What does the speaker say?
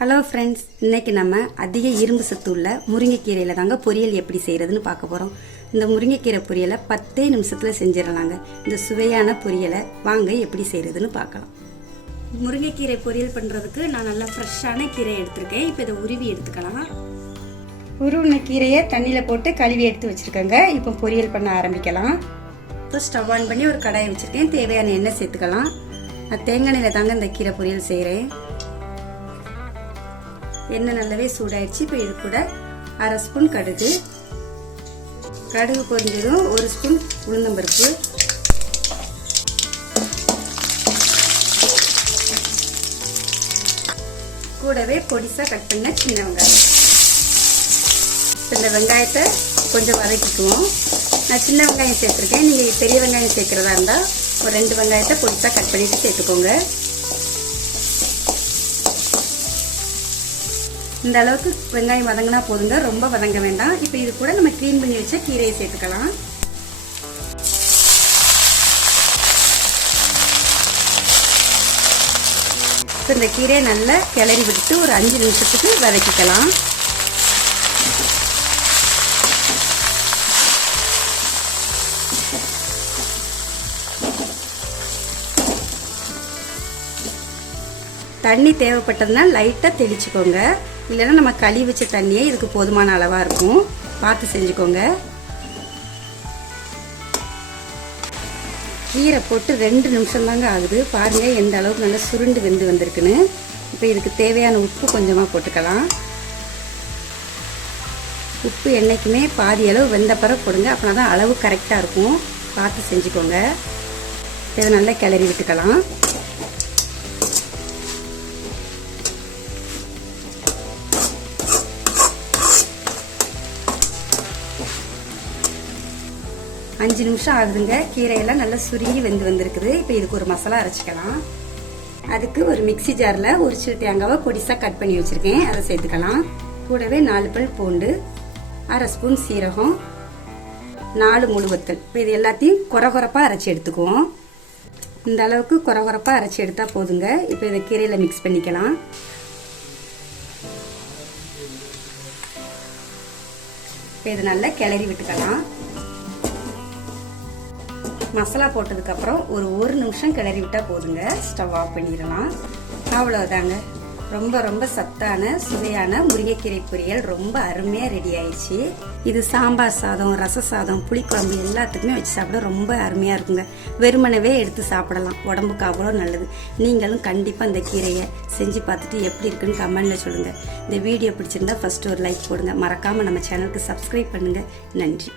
Hello friends, இன்றைக்கி நம்ம அதிக இரும்பு சத்து உள்ள முருங்கைக்கீரையில் தாங்க பொரியல் எப்படி செய்கிறதுன்னு பார்க்க போகிறோம். இந்த முருங்கைக்கீரை பொரியலை 10 நிமிஷத்தில் செஞ்சிடலாங்க. இந்த சுவையான பொரியலை வாங்க எப்படி செய்கிறதுன்னு பார்க்கலாம். முருங்கைக்கீரை பொரியல் பண்ணுறதுக்கு நான் நல்லா ஃப்ரெஷ்ஷான கீரை எடுத்திருக்கேன். இப்போ இதை உருவி எடுத்துக்கலாம். உருவின கீரையை தண்ணியில் போட்டு கழுவி எடுத்து வச்சுருக்கேங்க. இப்போ பொரியல் பண்ண ஆரம்பிக்கலாம். இப்போ ஸ்டவ் ஆன் பண்ணி ஒரு கடாயை வச்சுருக்கேன். தேவையான எண்ணெய் சேர்த்துக்கலாம். நான் தேங்காய் எண்ணெயில் தாங்க இந்த கீரை பொரியல் செய்கிறேன். எண்ணெய் நல்லாவே சூடாயிடுச்சு. இப்போ இது கூட 1/2 ஸ்பூன் கடுகு பொரிஞ்சதும் 1 ஸ்பூன் உளுந்தம்பருப்பு, கூடவே பொடிசா கட் பண்ண சின்ன வெங்காயம். இந்த வெங்காயத்தை கொஞ்சம் வதக்கிக்குவோம். நான் சின்ன வெங்காயம் சேர்த்துருக்கேன். நீங்கள் பெரிய வெங்காயம் சேர்க்குறதா இருந்தால் ஒரு 2 வெங்காயத்தை பொடிசா கட் பண்ணிட்டு சேர்த்துக்கோங்க. இந்த அளவுக்கு வெங்காயம் வதங்கினா போதுங்க, ரொம்ப வதங்க வேண்டாம். இப்போ இது கூட நம்ம க்ளீன் பண்ணி வச்ச கீரையை சேர்த்துக்கலாம். இப்போ இந்த கீரையை நல்லா கிளறி விட்டு ஒரு 5 நிமிஷத்துக்கு வதக்கிக்கலாம். தண்ணி தேவைப்பட்டதுன்னா லைட்டாக தெளிச்சுக்கோங்க. இல்லைன்னா நம்ம கழுவி வச்ச தண்ணியே இதுக்கு போதுமான அளவாக இருக்கும். பார்த்து செஞ்சுக்கோங்க. கீரை போட்டு 2 நிமிஷம் தாங்க ஆகுது. பாருங்கள் எந்த அளவுக்கு நல்லா சுருண்டு வெந்து வந்திருக்குன்னு. இப்போ இதுக்கு தேவையான உப்பு கொஞ்சமாக போட்டுக்கலாம். உப்பு என்றைக்குமே பாதி அளவு வெந்த பிறகு போடுங்க. அப்படின்னா தான் அளவு கரெக்டாக இருக்கும். பார்த்து செஞ்சுக்கோங்க. இதை நல்லா கிளறி விட்டுக்கலாம். அஞ்சு நிமிஷம் ஆகுதுங்க. கீரையெல்லாம் நல்லா சுருங்கி வெந்து வந்திருக்குது. இப்போ இதுக்கு ஒரு மசாலா அரைச்சிக்கலாம். அதுக்கு ஒரு மிக்சி ஜாரில் ஒரு சிறு தேங்காவை பொடிசாக கட் பண்ணி வச்சுருக்கேன். அதை சேர்த்துக்கலாம். கூடவே 4 பல் பூண்டு, 1/2 ஸ்பூன் சீரகம், 4 முழு வத்தல். இப்போ இது எல்லாத்தையும் கொரகொரப்பாக அரைச்சி எடுத்துக்குவோம். இந்த அளவுக்கு கொரகொரப்பாக அரைச்சி எடுத்தால் போதுங்க. இப்போ இதை கீரையில் மிக்ஸ் பண்ணிக்கலாம். இப்போ இது நல்லா கிளறி விட்டுக்கலாம். மசாலா போட்டதுக்கப்புறம் ஒரு நிமிஷம் கிளறி விட்டால் போதுங்க. ஸ்டவ் ஆஃப் பண்ணிடலாம். அவ்வளோதாங்க. ரொம்ப சத்தான சுவையான முருங்கைக்கீரை பொரியல் ரொம்ப அருமையாக ரெடி ஆயிடுச்சு. இது சாம்பார் சாதம், ரச சாதம், புளிக்குழம்பு எல்லாத்துக்குமே வச்சு சாப்பிட ரொம்ப அருமையாக இருக்குங்க. வெறுமனவே எடுத்து சாப்பிடலாம். உடம்புக்கு அவ்வளோ நல்லது. நீங்களும் கண்டிப்பாக இந்த கீரையை செஞ்சு பார்த்துட்டு எப்படி இருக்குன்னு கமெண்டில் சொல்லுங்கள். இந்த வீடியோ பிடிச்சிருந்தா ஃபஸ்ட்டு ஒரு லைக் போடுங்க. மறக்காமல் நம்ம சேனலுக்கு சப்ஸ்கிரைப் பண்ணுங்கள். நன்றி.